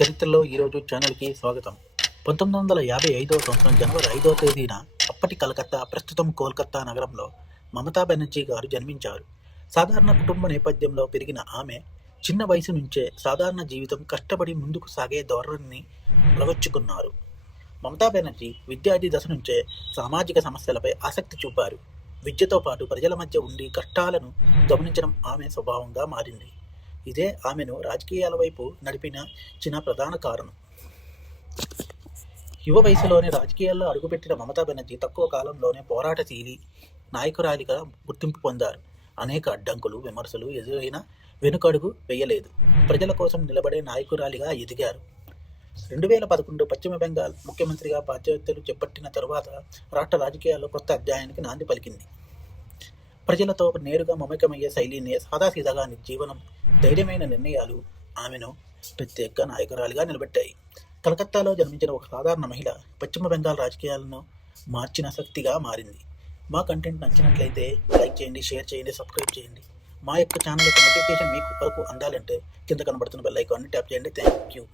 చరిత్రలో ఈరోజు ఛానల్కి స్వాగతం. 1955వ సంవత్సరం జనవరి 5వ తేదీన అప్పటి కలకత్తా, ప్రస్తుతం కోల్కతా నగరంలో మమతా బెనర్జీ గారు జన్మించారు. సాధారణ కుటుంబ నేపథ్యంలో పెరిగిన ఆమె చిన్న వయసు నుంచే సాధారణ జీవితం, కష్టపడి ముందుకు సాగే ధోరణిని అలవర్చుకున్నారు. మమతా బెనర్జీ విద్యార్థి దశ నుంచే సామాజిక సమస్యలపై ఆసక్తి చూపారు. విద్యతో పాటు ప్రజల మధ్య ఉండి కష్టాలను గమనించడం ఆమె స్వభావంగా మారింది. ఇదే ఆమెను రాజకీయాల వైపు నడిపించిన ప్రధాన కారణం. యువ వయసులోనే రాజకీయాల్లో అడుగుపెట్టిన మమతా బెనర్జీ తక్కువ కాలంలోనే పోరాటశీలి నాయకురాలిగా గుర్తింపు పొందారు. అనేక అడ్డంకులు, విమర్శలు ఎదురైనా వెనుకడుగు వేయలేదు. ప్రజల కోసం నిలబడే నాయకురాలిగా ఎదిగారు. 2011 పశ్చిమ బెంగాల్ ముఖ్యమంత్రిగా బాధ్యతలు చేపట్టిన తరువాత రాష్ట్ర రాజకీయాల్లో కొత్త అధ్యాయానికి నాంది పలికింది. ప్రజలతో నేరుగా మమేకమయ్యే శైలిని, సాదాసీదాగా జీవనం, ధైర్యమైన నిర్ణయాలు ఆమెను ప్రత్యేక నాయకురాలిగా నిలబెట్టాయి. కలకత్తాలో జన్మించిన ఒక సాధారణ మహిళ పశ్చిమ బెంగాల్ రాజకీయాలను మార్చిన శక్తిగా మారింది. మా కంటెంట్ నచ్చినట్లయితే లైక్ చేయండి, షేర్ చేయండి, సబ్స్క్రైబ్ చేయండి. మా యొక్క ఛానల్ యొక్క నోటిఫికేషన్ మీకు వరకు అందాలంటే కింద కనబడుతున్న బెల్ ఐకాన్ని ట్యాప్ చేయండి. Thank you.